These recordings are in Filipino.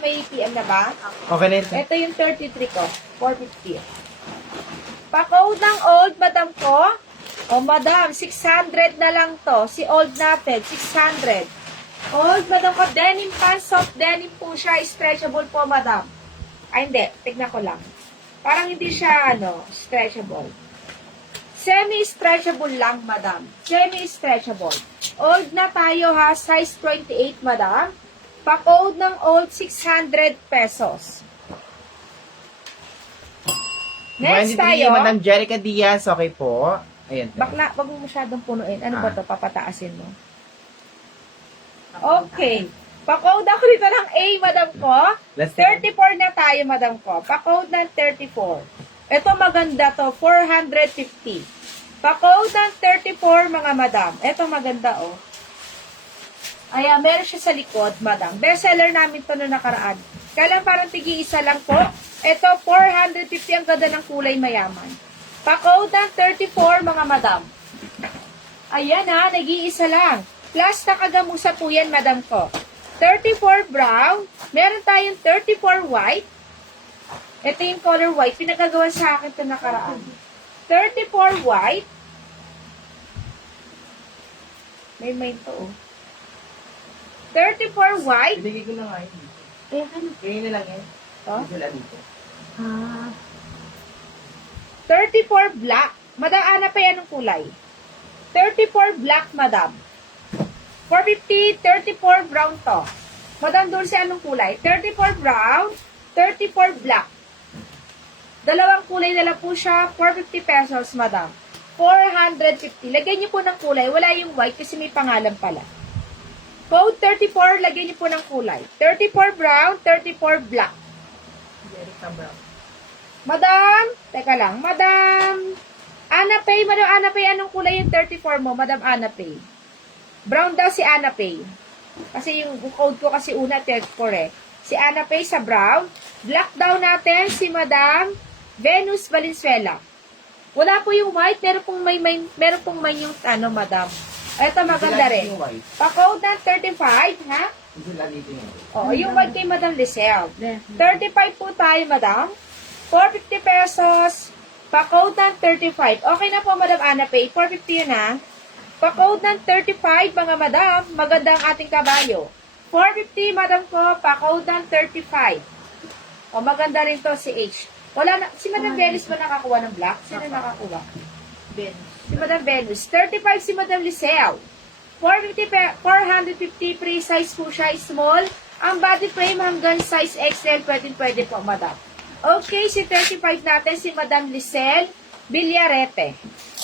may PM na ba? Okay na ito. Ito yung 33 ko. 450. Pa-code ng old, madam ko. O, madam, 600 na lang to. Si old natin, 600. Old, madam ko, denim pants, soft denim po siya. Stretchable po, madam. Ay, hindi. Tignan ko lang. Parang hindi siya, stretchable. Semi-stretchable lang, madam. Semi-stretchable. Old na tayo, ha. Size 28, madam. Pa-code ng old, 600 pesos. Next 23, tayo. Madam Jerica Diaz, okay po. Ayan. Bakla, wag mo masyadong punuin. Ano ba to? Papataasin mo. Okay. Pa-code ako dito ng A, madam ko. 34 na tayo, madam ko. Pa-code ng 34. Ito maganda to. 450. Pa-code ng 34, mga madam. Ito maganda, oh. Ayan, meron siya sa likod, madam. Bestseller namin to noong nakaraan. Kaya lang parang tigi-isa lang po. Ito, 450. Ang ganda ng kulay mayaman. Pa-code ng 34, mga madam. Ayan ha, nag-iisa lang. Plus, nakagamusa po yan, madam ko. 34 brown. Meron tayong 34 white. Ito yung color white. Pinagagawa sa akin ito nakaraan. 34 white. May to, oh. 34 white. Ibigay ko na nga yun. Eh, ano? Kaya na lang yan. To? Wala dito. 34 black. Madam, Ana pa yan ang kulay. 34 black, madam. 450, 34 brown to. Madam Dulce, anong kulay? 34 brown, 34 black. Dalawang kulay na lang po siya. 450 pesos, madam. 450. Lagyan niyo po ng kulay. Wala yung white kasi may pangalan pala. Code 34, lagyan niyo po ng kulay. 34 brown, 34 black. Jerica Brown. Madam, teka lang. Madam Ana Pay, Madam Ana Pay, anong kulay yung 34 mo? Madam Ana Pay. Brown daw si Ana Pay. Kasi yung code ko kasi una 34 eh. Si Ana Pay sa brown. Black daw natin si Madam Venus Valenzuela. Wala po yung white, meron pong may yung madam. Ito maganda rin. Pa-code ng 35, ha? Wala dito yun. Oo, yung white kay Madam Lisel. 35 po tayo, madam. 450 pesos. Pa-code ng 35. Okay na po, Madam Ana Pay. 450 yun, ha? Pa-code ng 35, mga madam. Maganda ang ating kabayo. 450, madam ko. Pa-code ng 35. O, maganda rin to si H. Wala na, si Madam Venus ba nakakuha ng black? Sino nakakuha? Si Madam Venus. 35 si Madam Lisel. 450 free size po siya, small. Ang body frame hanggang size XL, pwede po, madam. Okay, si 35 natin, si Madam Lisel Villarete.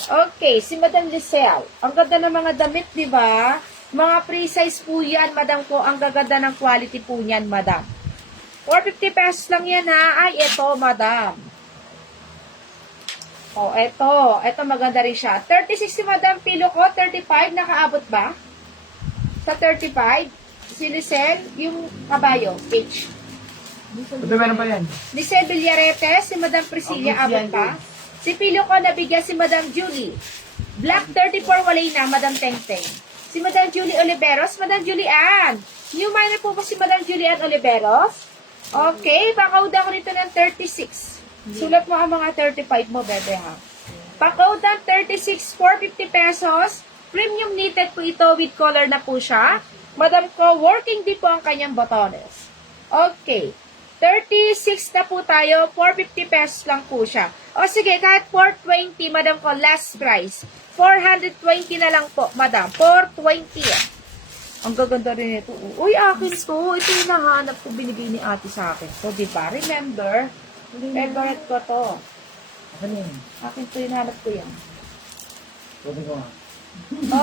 Okay, si Madam Lisel. Ang ganda ng mga damit, di ba? Mga free size po yan, madam ko. Ang gaganda ng quality po niyan, madam. 450 pesos lang yan, ha? Ay, ito, madam. Oh, ito. Ito maganda rin siya. 36 si Madam Pilo ko. 35. Nakaabot ba? Sa 35. Si Lisel, yung kabayo. H. Ito meron pa yan. Lisel Villarete. Si Madam Priscilla. Abot pa. Si Pilo ko nabigyan si Madam Julie. Black 34. Walay na. Madam Teng Teng. Si Madam Julie Oliveros. Madam Julie Ann. New minor po ba si Madam Julie Ann Oliveros? Okay. Pakauda ko nito ng 36. Sulat mo ang mga 35 mo, bebe, ha? Pa-code ng 36, 450 pesos. Premium knitted po ito with color na po siya. Madam ko, working din po ang kanyang botones. Okay. 36 na po tayo. 450 pesos lang po siya. O sige, kahit 420, madam ko, last price. 420 na lang po, madam. 420. Ang gaganda rin ito. Uy, akin to. Ito yung nahanap ko, binibini ate sa akin. So, diba? Remember? Favorite ko to. Ano yun? Akin to, hinahanap ko yan. Sabi ko nga.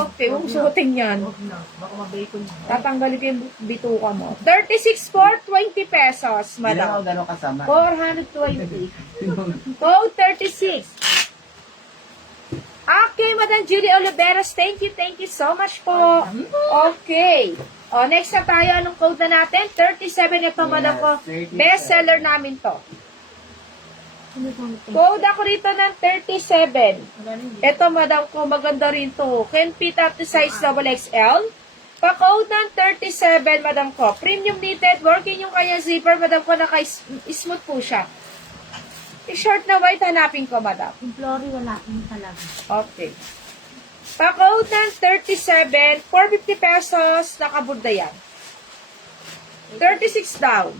Okay, huwag suotin yan. Baka mabay ko niya. Tatanggalin ko yung bituka mo. 36 for 20 pesos, Hindi na ako madam. gano'ng kasama. 420. Code 36. Okay, Madam Julie Oliveros, thank you so much po. Okay. O, next na tayo. Anong code na natin? 37 ito, madam ko. 37. Best seller namin to. Code ako rito ng 37. Ito, madam ko, maganda rin to. Can fit up to size XXL. Pa-code ng 37, madam ko. Premium knitted, working yung kanya zipper, madam ko, naka-smooth po siya. T-shirt na white, hanapin ko, madam. Yung Flory, wala yun talaga. Okay. Pa-code ng 37, 450 pesos, nakaburda yan. 36 down.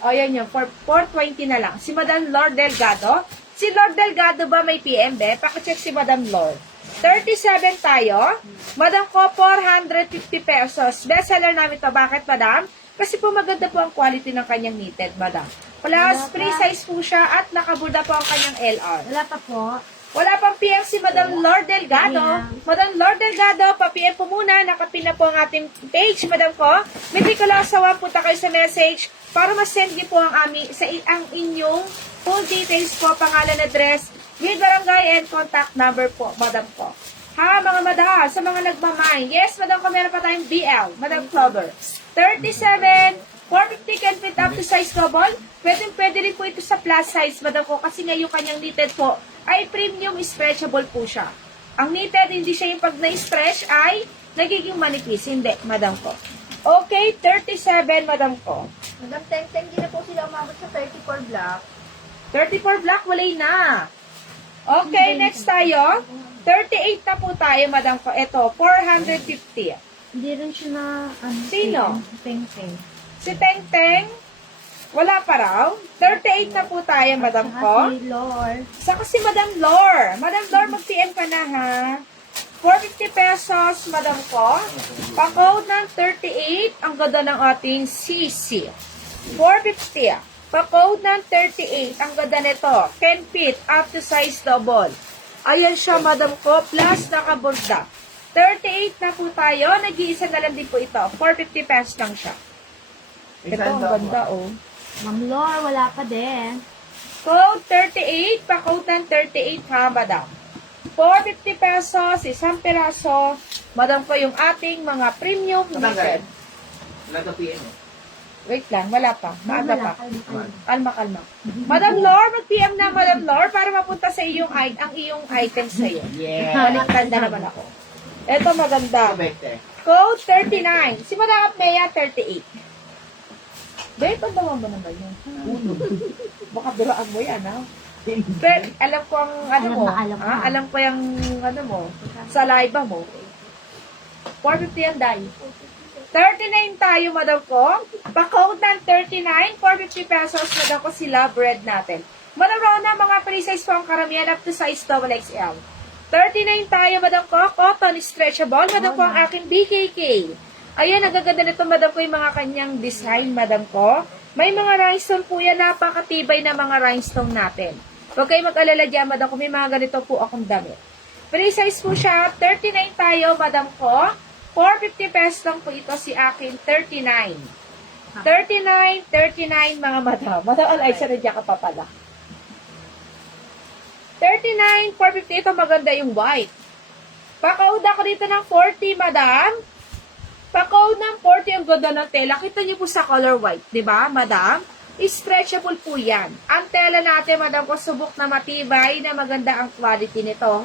O, yan yun. 420 na lang. Si Madam Lord Delgado. Si Lord Delgado ba may PM, be? Pakicheck si Madam Lord. 37 tayo. Madam ko, 450 pesos. Bestseller namin to. Bakit, Madam? Kasi po maganda po ang quality ng kanyang knitted, Madam. Plus, free size po siya at nakaburda po ang kanyang LR. Wala pa po. Wala pang PM si Madam Lord Delgado. Madam Lord Delgado, pa-PM po muna. Nakapin na po ang ating page, Madam ko. May ko lang asawa, punta kayo sa message para ma-send niyo po ang inyong full details po, pangalan, address, with barangay and contact number po, Madam ko. Ha, mga madam, sa mga nagmamine. Yes, Madam ko, meron pa tayong BL, Madam Clover. 37, 450 can fit up to size double. Pwede rin po ito sa plus size, Madam ko, kasi nga yung kanyang knitted po ay premium stretchable po siya. Ang knitted, hindi siya yung pag na-stretch ay nagiging manipis. Hindi, Madam ko. Okay, 37, Madam ko. Madam Teng-Teng, di na po sila umabot sa 34 block. 34 black, walay na. Okay, next tayo. 38 na po tayo, Madam ko. Ito, 450. Hindi rin siya na, Sino? Peng-peng. Si Teng Teng, wala pa raw. 38 na po tayo, Madam ko. Si Lord. Saka si Madam Lore. Madam Lore, mag-PM ka na, ha? 450 pesos, Madam ko. Pa-code ng 38, ang ganda ng ating CC. 450. Pa-code ng 38, ang ganda nito. 10 feet, up to size double. Ayan siya, Madam ko, plus nakaburda. 38 na po tayo. Nag-iisa na lang din po ito. 450 pesos lang siya. Ito, ang ganda, oh. Ma'am Lord, wala pa din. Code 38, pa-code ng 38 ha, Madam. 450 pesos, isang piraso. Madam ko yung ating mga premium knitted. Nag-PM. Wait lang, wala pa. Maaga pa. Kalma. Kalma. Madam Lore, mag-PM na, Madam Lore, para mapunta sa iyong, ang iyong items sa iyo. Yeah. Baliktad na naman ako. Ito maganda. Kabekte. Code 39. Si Madam Mea, 38. Dahil, pandawan mo naman yun. Baka biraan mo yan, ha? Pero, alam ko ang, ano mo, Alam na. alam ko yung, ano mo, saliva mo. 450 yan, Day. 39 tayo, Madam ko. Pa-code ng 39, 450 pesos, Madam ko, sila bread natin. Madam Rona, mga pre-size po ang karamihan up to size XXL. 39 tayo, Madam ko. Cotton stretchable. Madam ko, ang aking BKK. Ayan, nagaganda nito, Madam ko, yung mga kanyang design, Madam ko. May mga rhinestone po yan. Napakatibay na mga rhinestone natin. Huwag kayo mag-alala dyan, Madam ko. May mga ganito po akong damit. Pre-size po siya. 39 tayo, Madam ko. 450 pesos lang po ito si akin. 39. 39, mga Madam. Madam Aliza, nandiyan ka pa pala. 39, 450. Ito maganda yung white. Pa-code ako dito ng 40, Madam. Pa-code ng 40 ang ganda ng tela. Kita niyo po sa color white, di ba, Madam? Stretchable po yan. Ang tela natin, Madam, ko subok na matibay na maganda ang quality nito.